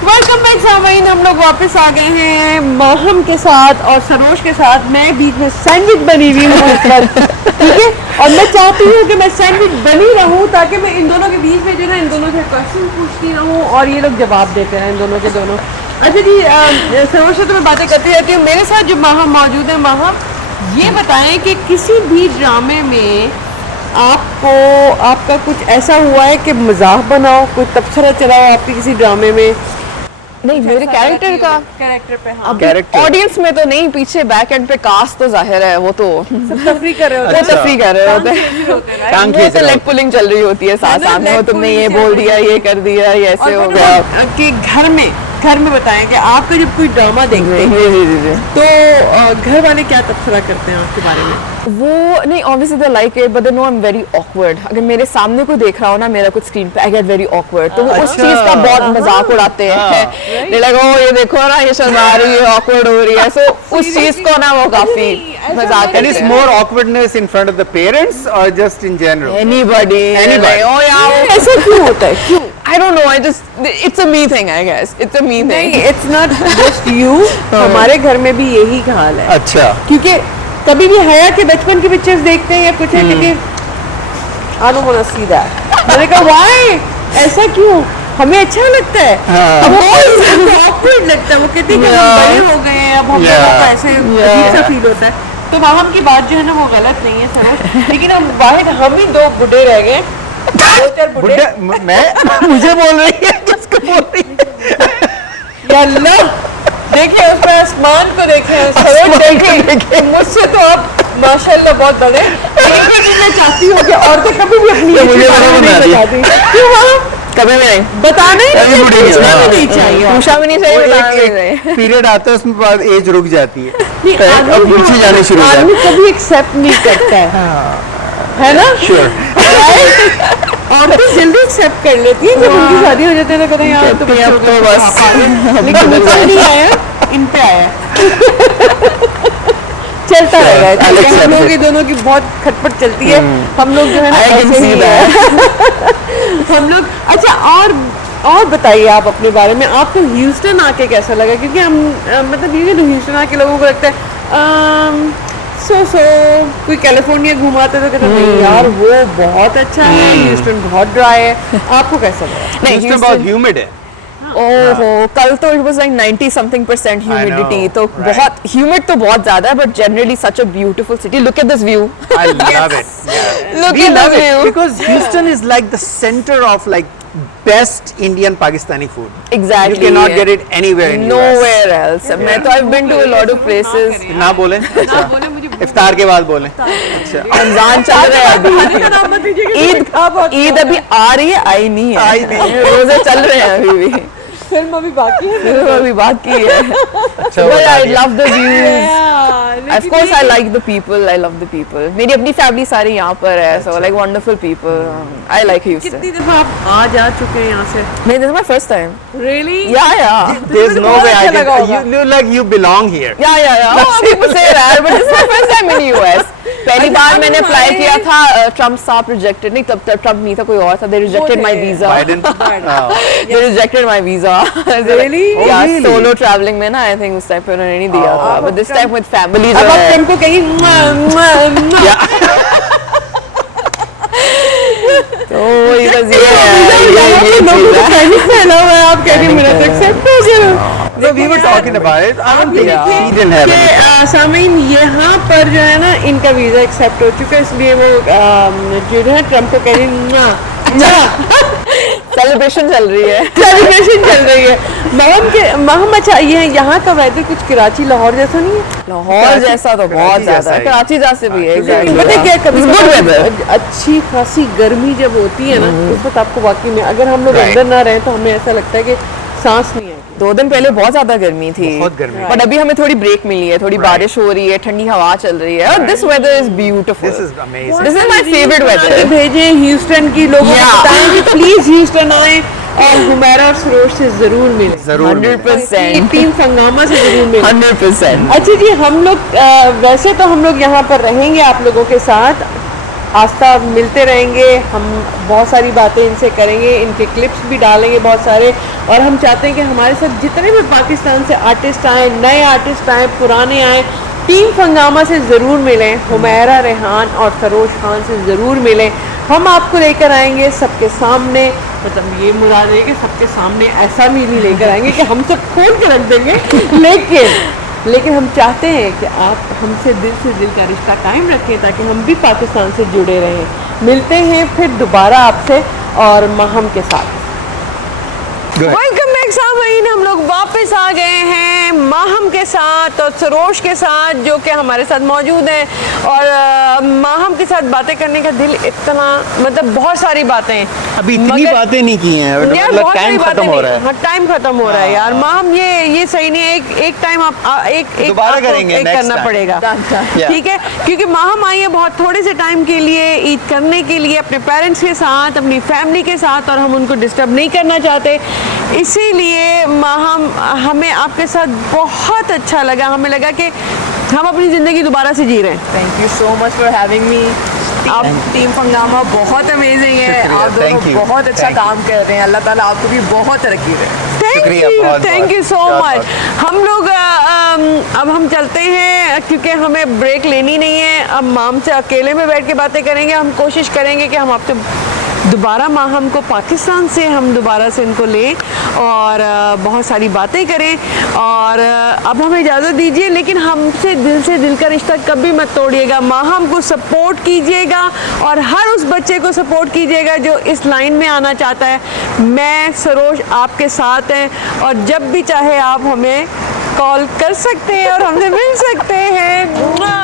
वेलकम बैक सामाइन, हम लोग वापस आ गए हैं माहम के साथ और सरोज के साथ। मैं बीच में सैंडविच बनी हुई हूँ इस वक्त, ठीक है, और मैं चाहती हूँ कि मैं सैंडविच बनी रहूँ ताकि मैं इन दोनों के बीच में जो है इन दोनों से क्वेश्चन पूछती रहूँ और ये लोग जवाब देते हैं इन दोनों के दोनों। अच्छा जी, सरोज से तो मैं बातें करती रहती हूँ। मेरे साथ जो माहम मौजूद है, माहम ये बताएं कि किसी भी ड्रामे में आपका कुछ ऐसा हुआ है कि मजाक बनाओ, कोई तबसरा चलाओ आपकी किसी ड्रामे में? नहीं, मेरे कैरेक्टर पे हाँ। अब Character। ऑडियंस में तो नहीं, पीछे बैक एंड पे कास्ट तो जाहिर है, वो तो सब तफरी कर रहे वो होते हैं। तफरी कर रहे होते हैं, टांग वो खींच तो रहे लेग पुलिंग चल रही होती है साथ साथ में, वो तुमने ये बोल दिया, ये कर दिया, ये ऐसे हो गया। कि घर में बताएं कि आपका जब कोई ड्रामा देखते हैं जी। तो घर वाले क्या तबसरा करते हैं आपके बारे में? वो नहीं, obviously they like it but they know I am very awkward. अगर मेरे सामने कोई देख रहा हो ना मेरा कुछ स्क्रीन पे, आई गेट वेरी ऑकवर्ड, तो वो उस अच्छा। चीज का बहुत मजाक उड़ाते हैं। दे लाइक ओ ये देखो ना, ये शर्मा रही है, ऑकवर्ड हो रही है, सो उस चीज को ना वो काफी मजाक And it's more awkwardness in front of the parents or just in general? Anybody. Oh yeah. ऐसा क्यों होता है? क्यों? I don't know. It's a me thing, I guess. It's a me thing. नहीं, इट्स नॉट जस्ट यू, हमारे घर में भी यही हाल है। अच्छा। क्योंकि कभी भी हया के बचपन की पिक्चर्स देखते हैं या कुछ है कि I don't want to see that. मैंने कहा व्हाई, ऐसा क्यों? हमें अच्छा लगता है, अब वो awkward लगता है। वो कहती है कि हम बड़े हो गए हैं, अब हम लोगों को ऐसे अजीब सा फील होता है। तो माहम की बात जो है ना वो गलत नहीं है सरोज, लेकिन हम वाहिद हम ही दो बुढ़े रह गए, 2-4 बुढ़े। मैं मुझे बोल रही है, किसको बोल रही है? या अल्लाह, देखिए उसमें आसमान को देखें, सरोज देखिए, मुझसे तो आप माशाल्लाह बहुत बड़े। लेकिन भी मैं चाहती हूँ कि औरतें कभी भी अपनी मुझे ऐसी बड़ा बातें बना नहीं दिया। बताती। क्यों माँ? कभी भी नहीं, बताना ही कभी नहीं बुढ़ी नहीं चाहिए, होना। पूछना भी नहीं चाहिए। पूछा भी नहीं चाहिए, वो बताना भी नहीं एक चाहिए। पीरियड आता है, उसमें बाद एज रुक जाती है, नहीं, अब गुच्छी जानी शुरू हो आदमी जाती कभी एक्सेप्ट नहीं करता है ना? Sure. औरतें जल्दी एक्सेप्ट कर लेती हैं, जब उनकी शादी हो जाती है तो कहते हैं यार तो कहती हैं, अब तो बस लेकिन मुझे नहीं आया, इन पे आया। चलता रहेगा, I'll क्योंकि accept हम लोग it. ये दोनों की बहुत खटपट चलती है। हम लोग जो है ना I can ऐसे ही see हैं। हम लोग अच्छा और बताइए आप अपने बारे में, आपको ह्यूस्टन आके कैसा लगा? क्योंकि हम मतलब ये तो ह्यूस्टन आके लोगों को लगता है सो कोई कैलिफोर्निया घुमाते तो कहते हैं नहीं यार वो बहुत अच्छा है, ह्यूस्टन बहुत ड्राई है। आपको कैसा लगा? नहीं, Houston बहुत ह्यूमिड है। ओहो, कल तो इट वाज लाइक 90% ह्यूमिडिटी, तो right. बहुत ह्यूमिड तो बहुत ज्यादा है, but generally such a beautiful city. Look at this view, I love it. look We at love this it view. because Houston is like the center of like best Indian Pakistani food. Exactly. You cannot get it anywhere in US. Nowhere else. मैं तो I've been to a lot of places. ना बोले, ना बोले, मुझे इफ्तार के बाद बोले। अच्छा। रमजान चल रहा है खाने का नाम मत अभी, दीजिएगा, ईद अभी आ रही है, आई नहीं है, आई नहीं है। रोजे चल रहे हैं अभी भी, फिल्म अभी बाकी है। फिर अभी बाकी है। अच्छा, But बता I दिया। love the views. Yeah, Of course I like the people. I love the people. मेरी अपनी फैमिली सारी यहाँ पर है, so like wonderful people. I like Houston. कितनी दफा आप आ जा चुके हैं यहाँ से? नहीं, this is my first time. Really? Yeah. There's no way I अच्छा लगा can. होगा। You like you belong here. Yeah. Oh, people say that, but this is my first time in US. पहली बार मैंने अप्लाई किया था, Trump साहब rejected, नहीं तब ट्रम्प नहीं था, कोई और था, they rejected my visa. Biden. They rejected my visa. Really? Yeah, really? solo traveling में ना, I think उस टाइम पे उन्होंने नहीं दिया था, but this time with family जो अब आप है, ट्रम्प को कहीं तो वही बस ये फैला हुआ है, आप कह रही मेरा तो एक्सेप्ट हो गया। So we were talking about it. I don't think she didn't have it. सामीन यहाँ पर जो है ना इनका वीजा एक्सेप्ट हो चुका है, इसलिए वो जो है ट्रम्प को कह रही सेलिब्रेशन चल रही है। सेलिब्रेशन चल रही है। महम अच्छा ये यहाँ का वेदर कुछ कराची लाहौर जैसा नहीं है? लाहौर जैसा तो बहुत ज्यादा है, कराची जैसे भी है। पता है क्या, कभी Good weather. अच्छी खासी गर्मी जब होती है ना उस वक्त आपको वाकई में अगर हम लोग Right. अंदर ना रहें तो हमें ऐसा लगता है कि सांस नहीं आएगी। 2 दिन पहले बहुत ज्यादा गर्मी थी, बहुत गर्मी। बट अभी हमें थोड़ी ब्रेक मिली है, थोड़ी बारिश हो रही है, ठंडी हवा चल रही है, और this weather is beautiful. This is amazing. This is my favourite weather. भेजे ह्यूस्टन की लोगों को Yeah. बताएं कि प्लीज ह्यूस्टन आए और हुमैरा और सरोज से जरूर मिले, जरूर मिलें। 100%। टीम संगमा से जरूर मिले। 100%। अच्छा जी, हम लोग वैसे तो हम लोग यहाँ पर रहेंगे आप लोगों के साथ, आस्था मिलते रहेंगे, हम बहुत सारी बातें इनसे करेंगे, इनके क्लिप्स भी डालेंगे बहुत सारे, और हम चाहते हैं कि हमारे साथ जितने भी पाकिस्तान से आर्टिस्ट आए, नए आर्टिस्ट आए, पुराने आए, टीम फंगामा से ज़रूर मिलें, हुमैरा रेहान और सरोज खान से ज़रूर मिलें। हम आपको लेकर आएंगे सबके सामने, मतलब ये मुराद है कि सबके सामने ऐसा भी नहीं लेकर आएंगे कि हम सब खोल के रख देंगे, लेकिन हम चाहते हैं कि आप हमसे दिल का रिश्ता कायम रखें ताकि हम भी पाकिस्तान से जुड़े रहें। मिलते हैं फिर दोबारा आपसे और महम के साथ। Good. वेलकम बैक सामीन, हम लोग वापस आ गए हैं माहम के साथ और सरोज के साथ जो कि हमारे साथ मौजूद हैं, और माहम के साथ बातें करने का दिल इतना, मतलब बहुत सारी बातें अभी इतनी बातें नहीं की हैं, यार, मतलब बहुत सारी टाइम बातें खत्म हो नहीं। रहा है। हाँ, टाइम खत्म हो रहा है यार। माहम ये सही नहीं है, एक टाइम आप एक दोबारा आपको करेंगे, एक next करना time. पड़ेगा, Yeah. ठीक है? क्योंकि माहम आई है बहुत थोड़े से टाइम के लिए ईद करने के लिए अपने पेरेंट्स के साथ, अपनी फैमिली के साथ, और हम उनको डिस्टर्ब नहीं करना चाहते, इसीलिए माहम हमें आपके साथ बहुत अच्छा लगा, हमें लगा कि हम अपनी ज़िंदगी दोबारा से जी रहे हैं। Thank you so much for having me. आप टीम फंगामा बहुत अमेजिंग है, शुक्रिया, आप thank दोनों you, बहुत अच्छा thank you. काम कर रहे हैं, अल्लाह ताला आपको भी बहुत तरक्की दे। शुक्रिया, बहुत थैंक यू सो बहुत मच। हम लोग अब हम चलते हैं क्योंकि हमें ब्रेक लेनी नहीं है, अब माम से अकेले में बैठ के बातें करेंगे। हम कोशिश करेंगे कि हम आपसे दोबारा माहम को पाकिस्तान से हम दोबारा से इनको लें और बहुत सारी बातें करें, और अब हमें इजाज़त दीजिए, लेकिन हमसे से दिल का रिश्ता कभी मत तोड़िएगा। माहम को सपोर्ट कीजिएगा और हर उस बच्चे को सपोर्ट कीजिएगा जो इस लाइन में आना चाहता है। मैं सरोज आपके साथ हैं, और जब भी चाहे आप हमें कॉल कर सकते हैं और हमसे मिल सकते हैं।